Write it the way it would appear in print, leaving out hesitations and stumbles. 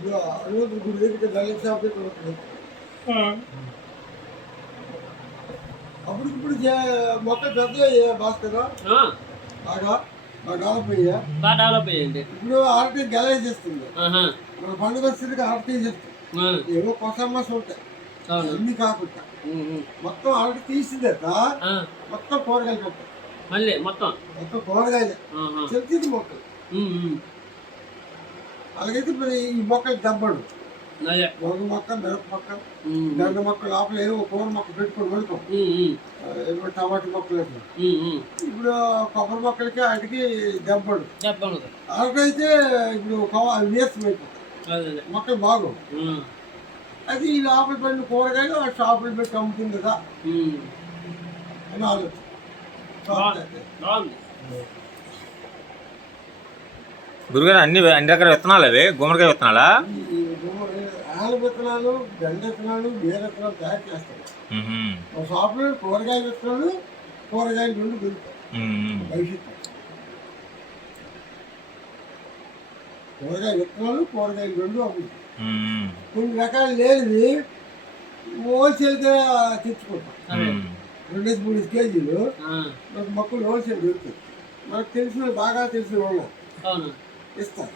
ఇప్పుడు హనుమంతుడి గుడి దగ్గర గణేష్ షాప్ దగ్గర ఉంటుంది. అప్పటికిప్పుడు మొక్కలు పెద్ద భాస్కర్ బాగా బాగా డెవలప్ అయ్యాయి. ఇప్పుడు ఆర్టీ గెలే చేస్తుంది. మన పండుగ వచ్చేసరికి ఆర్టీ చేస్తుంది. ఏవో కొసమ్మస్ ఉంటాయి అన్ని కాకుండా మొత్తం ఆర్టీ తీసిందట. మొత్తం కూరగాయలు పెట్టాయి. మళ్ళీ మొత్తం కూరగాయలు చెప్తుంది మొక్కలు. అలాగైతే మరి ఈ మొక్కలు దెబ్బడు మునగ మొక్క, మిరప మొక్క, బెండ మొక్క లోపల ఏవో కూర మొక్క పెట్టుకొని పడుకో. ఏమో టమాటా మొక్కలు. ఇప్పుడు కొబ్బరి మొక్కలకి వాటికి దెబ్బడు. అలాగైతే ఇప్పుడు నీరసం అయిపోతాయి మొక్కలు బాగు. అది ఈ లోపల పడిన కూరగాయలు ఆ షాపులు పెట్టి అమ్ముతుంది కదా అని ఆలోచన. గురుగారు అన్ని రకాల విత్తనాలు అవి గుమ్మడికాయ విత్తనాలా? ఆల విత్తనాలు, బెండ విత్తనాలు, బీర విత్తనాలు తయారు చేస్తారు. మా షాపులో కూరగాయ విత్తనాలు, కూరగాయలు రెండు దొరుకుతాయి. భవిష్యత్తు కూరగాయ విత్తనాలు, కూరగాయలు రెండు అమ్ముతాయి. కొన్ని రకాలు లేనివి హోల్సేల్గా తెచ్చుకుంటాం. 2-3 కేజీలు మొక్కలు హోల్సేల్ దొరుకుతాయి. మనకు తెలిసిన బాగా తెలిసిన వాళ్ళు ఇస్తారు.